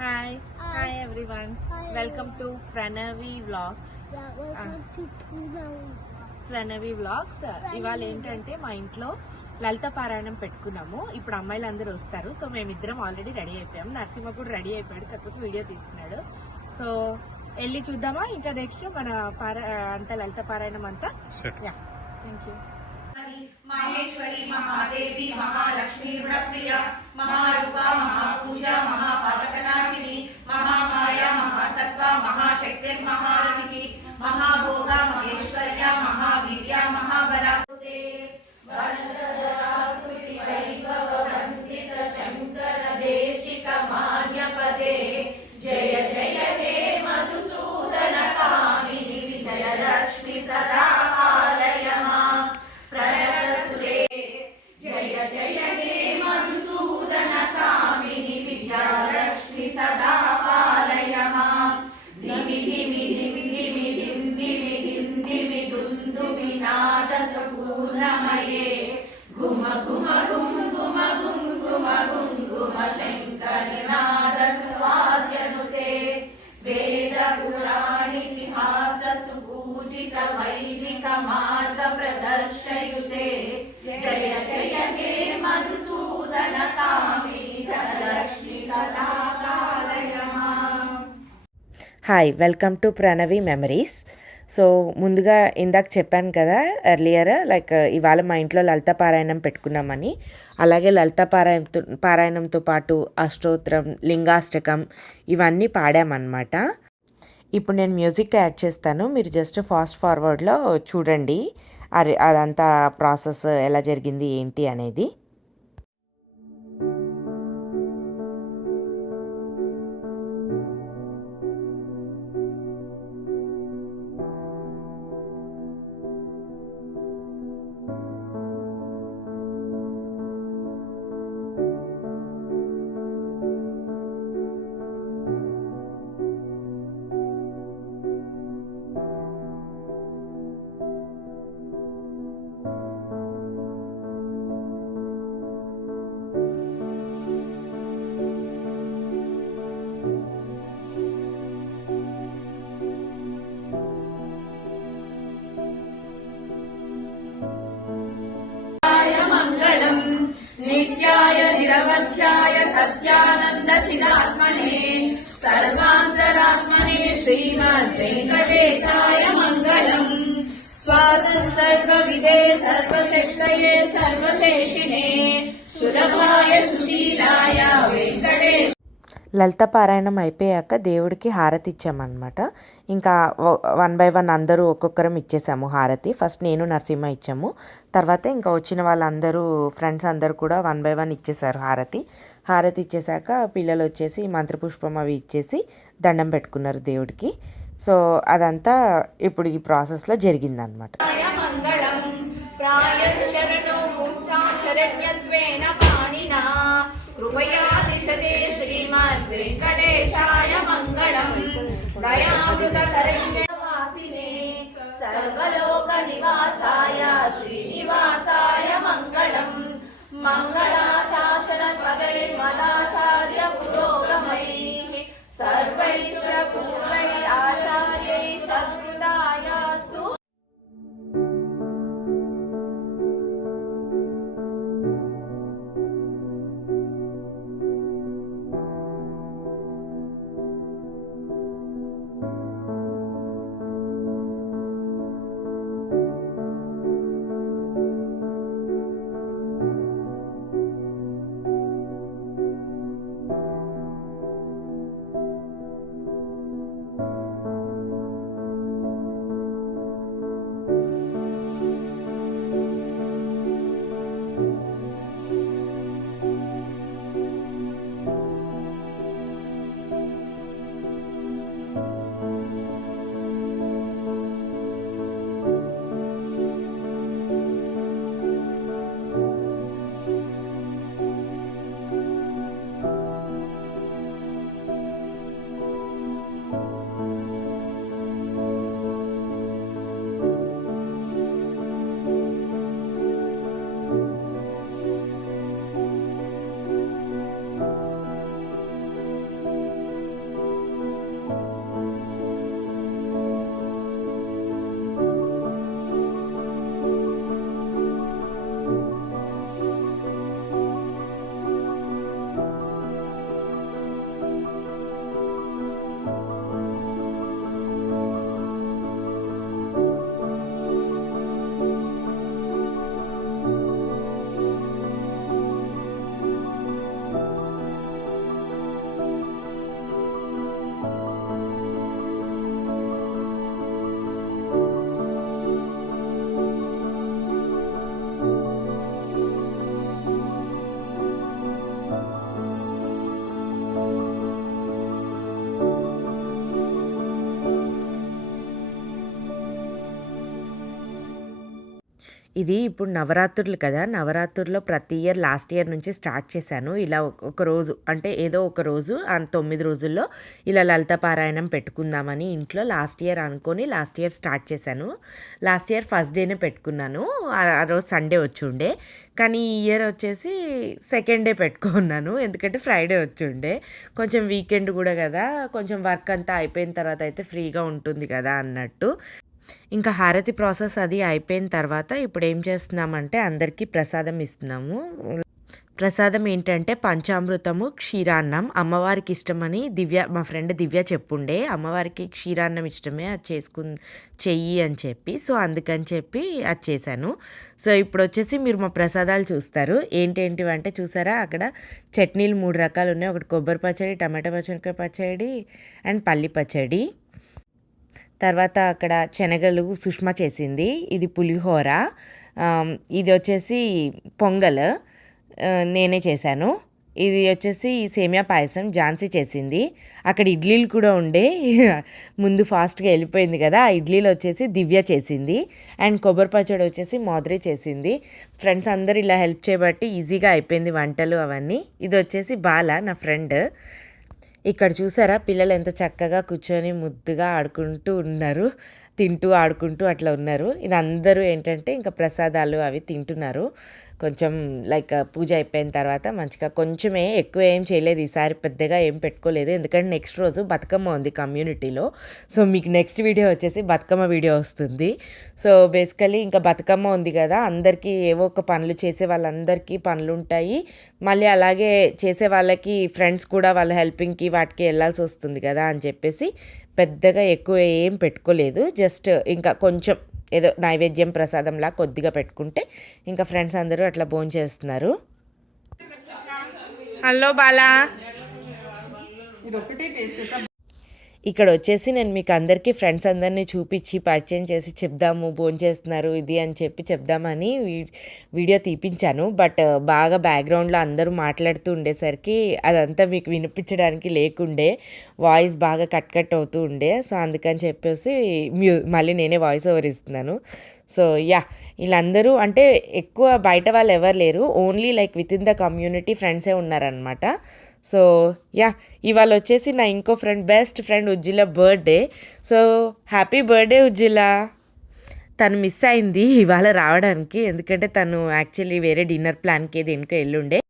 Hi, hi everyone. Welcome to Pranavi Vlogs. Pranavi Vlogs. ఇవాళ ఏంటంటే మా ఇంట్లో లలిత పారాయణం పెట్టుకున్నాము. ఇప్పుడు అమ్మాయిలు అందరూ వస్తారు. సో మేమిద్దరం ఆల్రెడీ రెడీ అయిపోయాము. నరసింహ కూడా రెడీ అయిపోయాడు, కాకపోతే వీడియో తీస్తున్నాడు. సో వెళ్ళి చూద్దామా ఇంకా నెక్స్ట్ మన అంతా లలిత పారాయణం అంతా. Ya, thank you. Maheshwari Mahadevi Mahalakshmi రుణప్రియ మహారూప మహాపూజ మహాపాతకనాశిని మహామాయ మహాసత్వ మహాశక్తి మహారథి మహాభోగ మహేశ్వర్య మహావీర్య మహాబల శంకర దేశిక మాన్యపదే జయ జయ హే మధుసూదన కామిని విజయలక్ష్మి సదా గుమ గుమ గుం గుమ గుం గుమ గుం గుమ శంకరనాద స్వాద్యనుతే వేద పురాణితిహాస సుపూజిత వైదిక మార్గ ప్రదర్శయుతే జయ జయ హే మధుసూదన కామిని ధనలక్ష్మి సదా కాలయమా. Hi, welcome to Pranavi memories. So ముందుగా ఇందాక చెప్పాను కదా ఎర్లియర్, లైక్ ఇవాళ మా ఇంట్లో లలిత పారాయణం పెట్టుకున్నామని. అలాగే లలిత పారాయణంతో పాటు అష్టోత్తరం, లింగాష్టకం ఇవన్నీ పాడామన్నమాట. ఇప్పుడు నేను మ్యూజిక్ యాడ్ చేస్తాను, మీరు జస్ట్ ఫాస్ట్ ఫార్వర్డ్లో చూడండి అదంతా ప్రాసెస్ ఎలా జరిగింది ఏంటి అనేది. నిత్యాయ నిరవధ్యాయ సత్యానంద చిదాత్మనే సర్వాంతరాత్మనే శ్రీమద్ వెంకటేశాయ మంగళం. స్వాద సర్వ విదే సర్వశక్తయే సర్వశేషినే సులభాయ సుశీలాయ వెంకటేశ. లలిత పారాయణం అయిపోయాక దేవుడికి హారతి ఇచ్చామన్నమాట. ఇంకా 1 by 1 అందరూ ఒక్కొక్కరం ఇచ్చేసాము హారతి. ఫస్ట్ నేను నరసింహ ఇచ్చాము, తర్వాత ఇంకా వచ్చిన వాళ్ళందరూ ఫ్రెండ్స్ అందరూ కూడా 1 by 1 ఇచ్చేసారు హారతి. హారతి ఇచ్చేసాక పిల్లలు వచ్చేసి మంత్రపుష్పం అవి ఇచ్చేసి దండం పెట్టుకున్నారు దేవుడికి. సో అదంతా ఇప్పుడు ఈ ప్రాసెస్లో జరిగిందనమాట. కృపయా దిశతే శ్రీమద్ వెంకటేశాయ మంగళం. దయామృత తరంగవాసినే సర్వలోక నివాసాయ శ్రీనివాసాయ మంగళం. మంగళాశాసన పగలి మలాచార్య పురోగమై సర్వైశ్వర పూర్వై ఆచార్యై సద్రుదాయాస్తు. ఇది ఇప్పుడు నవరాత్రులు కదా, నవరాత్రుల్లో ప్రతి ఇయర్ లాస్ట్ ఇయర్ నుంచి స్టార్ట్ చేశాను. ఇలా ఒక రోజు అంటే ఏదో ఒక రోజు 9 రోజుల్లో ఇలా లలిత పారాయణం పెట్టుకుందామని ఇంట్లో లాస్ట్ ఇయర్ అనుకొని లాస్ట్ ఇయర్ స్టార్ట్ చేశాను. లాస్ట్ ఇయర్ ఫస్ట్ డేనే పెట్టుకున్నాను, ఆ రోజు సండే వచ్చి ఉండే. కానీ ఈ ఇయర్ వచ్చేసి సెకండ్ డే పెట్టుకున్నాను, ఎందుకంటే ఫ్రైడే వచ్చి ఉండే. కొంచెం వీకెండ్ కూడా కదా, కొంచెం వర్క్ అంతా అయిపోయిన తర్వాత అయితే ఫ్రీగా ఉంటుంది కదా అన్నట్టు. ఇంకా హారతి ప్రాసెస్ అది అయిపోయిన తర్వాత ఇప్పుడు ఏం చేస్తున్నామంటే అందరికీ ప్రసాదం ఇస్తున్నాము. ప్రసాదం ఏంటంటే పంచామృతము, క్షీరాన్నం. అమ్మవారికి ఇష్టమని మా ఫ్రెండ్ దివ్య చెప్పుండే, అమ్మవారికి క్షీరాన్నం ఇష్టమే, అది చెయ్యి అని చెప్పి. సో అందుకని చెప్పి అది చేశాను. సో ఇప్పుడు వచ్చేసి మీరు మా ప్రసాదాలు చూస్తారు. ఏంటేంటివి అంటే చూసారా, అక్కడ చట్నీలు 3 రకాలు ఉన్నాయి. ఒకటి కొబ్బరి పచ్చడి, టమాటా పచ్చడికాయ పచ్చడి అండ్ పల్లి పచ్చడి. తర్వాత అక్కడ శనగలు సుష్మా చేసింది, ఇది పులిహోర, ఇది వచ్చేసి పొంగల్ నేనే చేశాను, ఇది వచ్చేసి సేమియా పాయసం ఝాన్సీ చేసింది. అక్కడ ఇడ్లీలు కూడా ఉండే, ముందు ఫాస్ట్గా వెళ్ళిపోయింది కదా, ఆ ఇడ్లీలు వచ్చేసి దివ్య చేసింది. అండ్ కొబ్బరి పచ్చడి వచ్చేసి మాధురి చేసింది. ఫ్రెండ్స్ అందరు ఇలా హెల్ప్ చేయబట్టి ఈజీగా అయిపోయింది వంటలు అవన్నీ. ఇది వచ్చేసి బాల, నా ఫ్రెండ్. ఇక్కడ చూసారా పిల్లలు ఎంత చక్కగా కూర్చొని ముద్దుగా ఆడుకుంటూ ఉన్నారు, తింటూ ఆడుకుంటూ అట్లా ఉన్నారు. ఇది అందరూ ఏంటంటే ఇంకా ప్రసాదాలు అవి తింటున్నారు. కొంచెం లైక్ పూజ అయిపోయిన తర్వాత మంచిగా కొంచెమే, ఎక్కువ ఏం చేయలేదు ఈసారి, పెద్దగా ఏం పెట్టుకోలేదు, ఎందుకంటే నెక్స్ట్ రోజు బతుకమ్మ ఉంది కమ్యూనిటీలో. సో మీకు నెక్స్ట్ వీడియో వచ్చేసి బతుకమ్మ వీడియో వస్తుంది. సో బేసికలీ ఇంకా బతుకమ్మ ఉంది కదా, అందరికీ ఏవో ఒక పనులు చేసే వాళ్ళందరికీ పనులు ఉంటాయి. మళ్ళీ అలాగే చేసే వాళ్ళకి ఫ్రెండ్స్ కూడా వాళ్ళ హెల్పింగ్కి వాటికి వెళ్ళాల్సి వస్తుంది కదా అని చెప్పేసి పెద్దగా ఎక్కువ ఏం పెట్టుకోలేదు. జస్ట్ ఇంకా కొంచెం ఏదో నైవేద్యం ప్రసాదంలా కొద్దిగా పెట్టుకుంటే ఇంకా ఫ్రెండ్స్ అందరూ అట్లా భోంచేస్తున్నారు. హలో బాలా, ఇక్కడ వచ్చేసి నేను మీకు అందరికీ ఫ్రెండ్స్ అందరినీ చూపించి పరిచయం చేసి చెప్దాము భోంచేస్తున్నారు ఇది అని చెప్పి చెప్దామని వీడియో తీపించాను. బట్ బాగా బ్యాక్గ్రౌండ్లో అందరూ మాట్లాడుతూ ఉండేసరికి అదంతా మీకు వినిపించడానికి లేకుండే, వాయిస్ బాగా కట్ అవుతూ ఉండే. సో అందుకని చెప్పేసి మళ్ళీ నేనే వాయిస్ ఓవర్ ఇస్తున్నాను. సో యా, వీళ్ళందరూ అంటే ఎక్కువ బయట వాళ్ళు ఎవరు లేరు, only like within the community ఫ్రెండ్సే ఉన్నారనమాట. సో యా, ఇవాళ వచ్చేసి నా ఇంకో friend, best friend Ujjila birthday. So happy birthday Ujjila. తను మిస్ అయింది ఇవాళ రావడానికి, ఎందుకంటే తను యాక్చువల్లీ వేరే డిన్నర్ ప్లాన్కి దేనికో వెళ్ళుండే.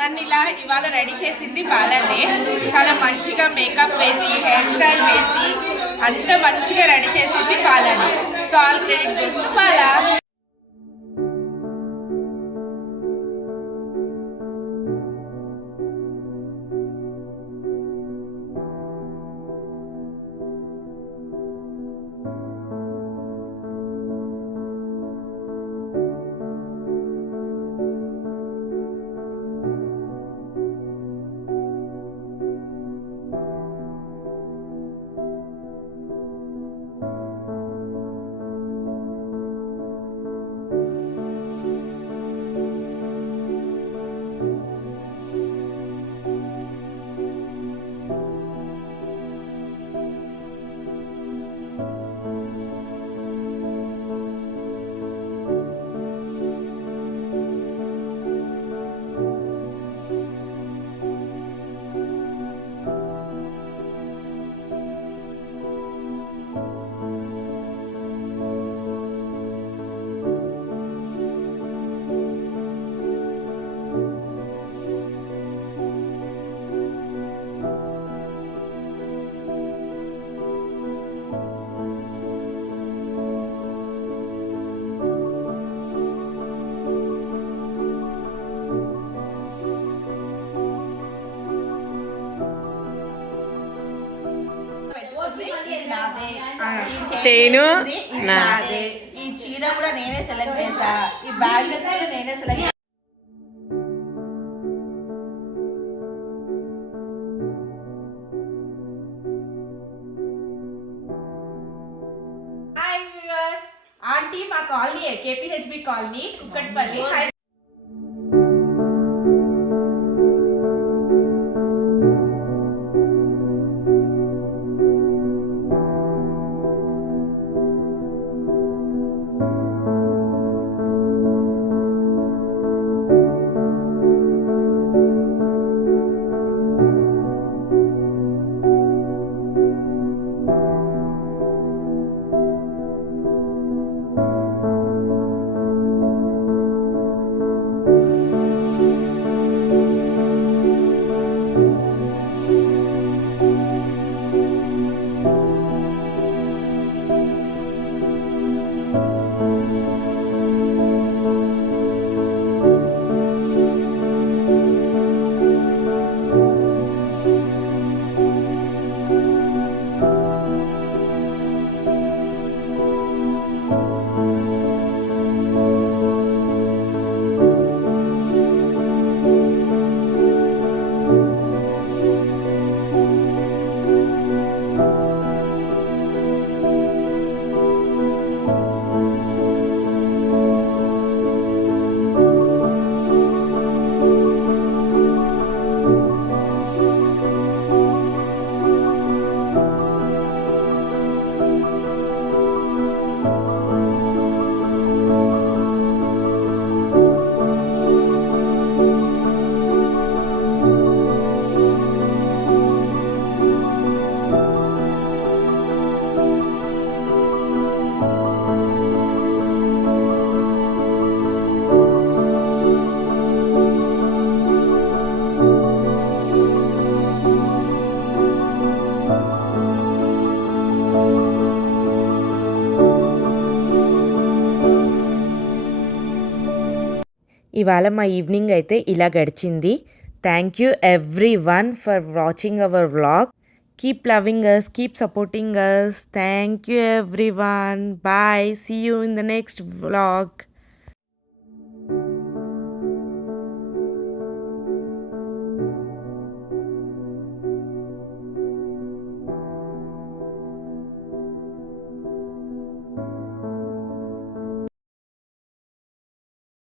నన్ను ఇలా ఇవాళ రెడీ చేసింది బాలనే. చాలా మంచిగా మేకప్ వేసి, హెయిర్ స్టైల్ వేసి అంత మంచిగా రెడీ చేసింది బాలనే. So all credit goes to Bala. Chain నాదే, ఈ చీర కూడా నేనే సెలెక్ట్ చేసా, ఈ బ్యాగ్ కూడా నేనే సెలెక్ట్. ఆంటీ మా కాలనీ కేపీహెచ్బి కాలనీ కుక్కట్పల్లి. ఇవాళ మా ఈవినింగ్ అయితే ఇలా గడిచింది. Thank you everyone for watching our vlog. Keep loving us, keep supporting us. Thank you everyone. Bye. See you in the next vlog.